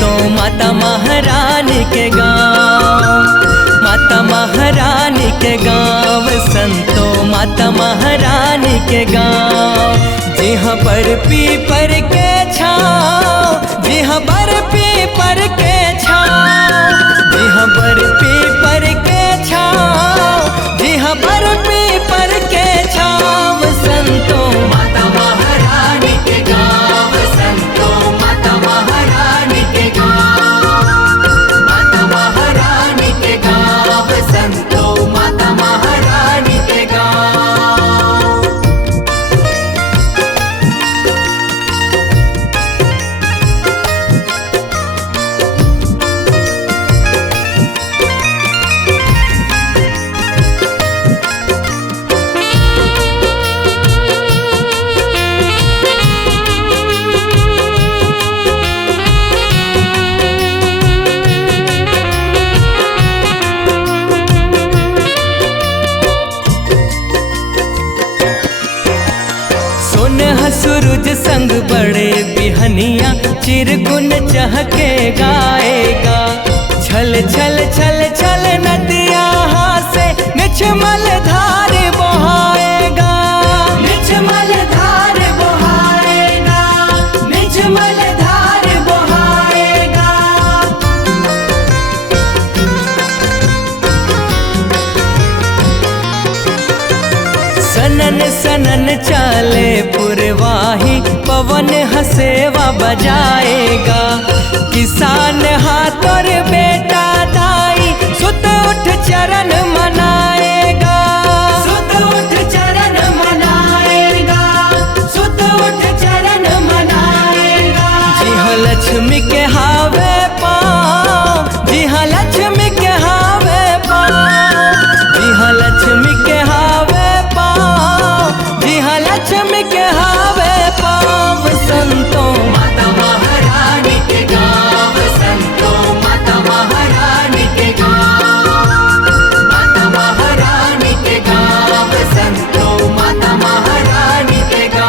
संतों माता महारानी के गाँव, माता महारानी के गाँव, संतों माता महारानी के गाँव। जहाँ पर पीपर के छाँव, जहाँ पर पीपर के छाँव, जहाँ पर पीपर के छाँव, जहाँ पर पीपर के छाँव, संतों माता महारानी के गाँव, संतों माता महारानी के गाँव, माता महारानी के गाँव, संतों माता महारानी के गाँव। सूरज संग बड़े बिहनिया चिरगुन चहके गाएगा। छल छल छल छल नदिया से निछमल धार बहाएगा, निछमल धार बहाएगा, निछमल धार बहाएगा। सनन सनन चाले पुरवाही, पवन हसेवा बजाएगा। किसान हाथ और बेटा दाई सुत उठ चरण मनाएगा, सुत उठ चरण मनाएगा, सुत उठ चरण मनाएगा। जी हाँ लक्ष्मी के हावे पाँव, जी हाँ लक्ष्मी के हावे पाँव, जी हाँ लक्ष्मी के हावे पाँव, जी हाँ लक्ष्मी के हावे पाँव, संतों माता महारानी के गाँव, संतों माता महारानी के गाँव, माता महारानी के गाँव, संतों माता महारानी के गाँव।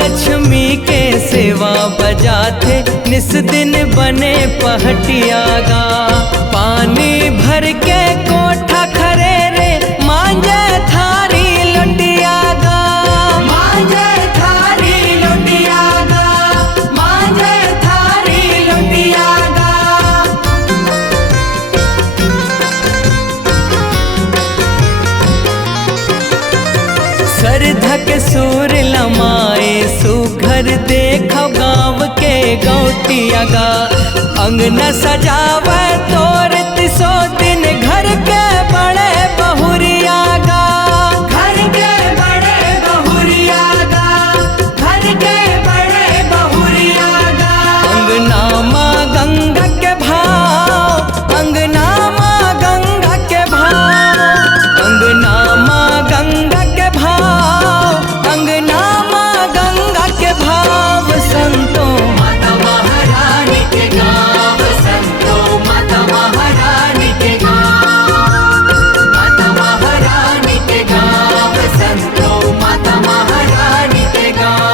लक्ष्मी के सेवा बजाते निस दिन बने पहटियागा। पानी भर के कोठा खरे रे मांझे थारी लुटियागा, मांझे थारी लुटियागा, मांझे थारी लुटियागा। सरधा के सूर लमाए सुघर देखो गाँव के गौटियागा। अंगना सजावे तोर तिसो दिन घर के बड़े बहुरियागा, घर के बड़े बहुरियागा, घर के बड़े बहुरियागा। अंगना माँ गंगा के भाव, अंगना माँ गंगा के भाव, अंगना माँ गंगा के भाव, अंगना माँ गंगा के भाव, संतों माता महारानी के गाँव, संतों माता महारानी के गाँव, माता महारानी के गाँव, संतों माता महारानी के गाँव।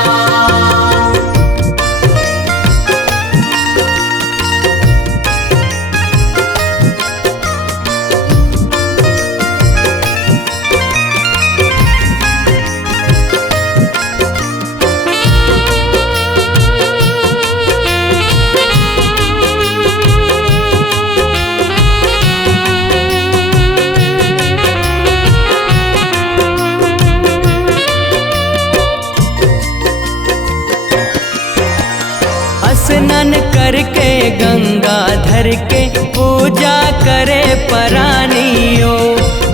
स्नान करके गंगाधर के पूजा करे परानियों।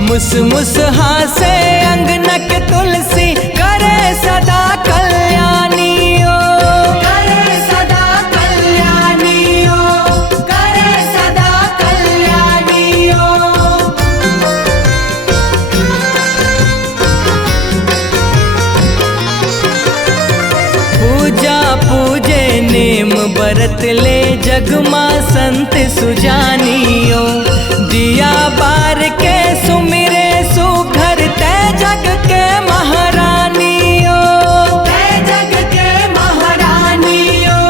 मुस मुस हासे अंगनक तुलसी करे सदा कल्याणियों, करे बरत ले जगमा संत सुजानियो, दिया बार के सुमिरे सुघर ते जग के महारानियो, ते जग के महारानियो,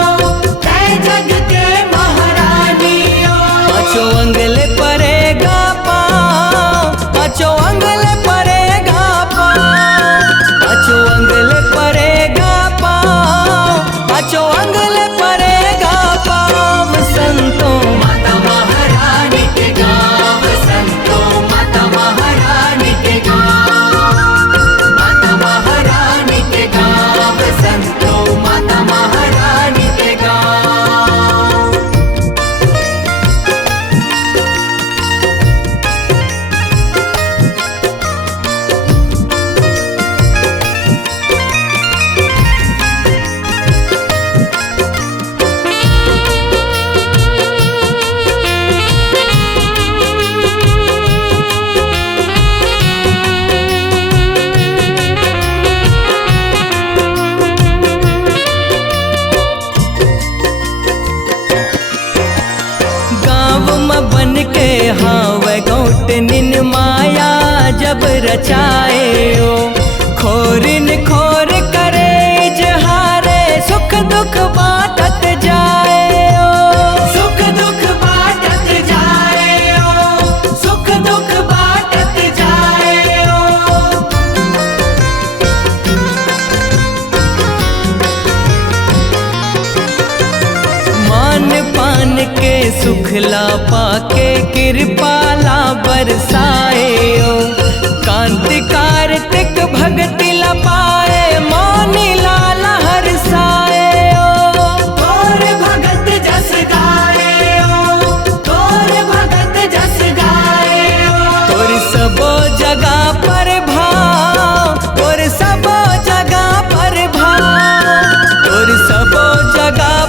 ते जग के महारानियो। पाँचों अंगले परेगा पाँव, पाँचों अंगले परेगा पाँव, पाँचों अंगले परेगा पाँव, पाँचों अंगले परेगा पाँव संतों माता महारानी के गाँव, संतों माता महारानी के गाँव, माता महारानी के गाँव, संतों माता महारानी के गाँव। गाँव में बन के हाव गौट निन माया जब रचाए ओ, खोरिन खोर करे जहारे सुख दुख बाटत जाए ओ, सुख दुख बाटत जाए ओ, सुख दुख बाटत जाए ओ। मान पान के सुखला पाके कृपाला बरसाए ओ, कांति कार्तिक भगति ला पाए मौनी लाल हरसाए ओ, तोर भगत जस गाए ओ, तोर भगत जस गाए ओ। तोर सबो जगह पर भाव, तोर सबो जगह पर भाव, तोर सबो जगह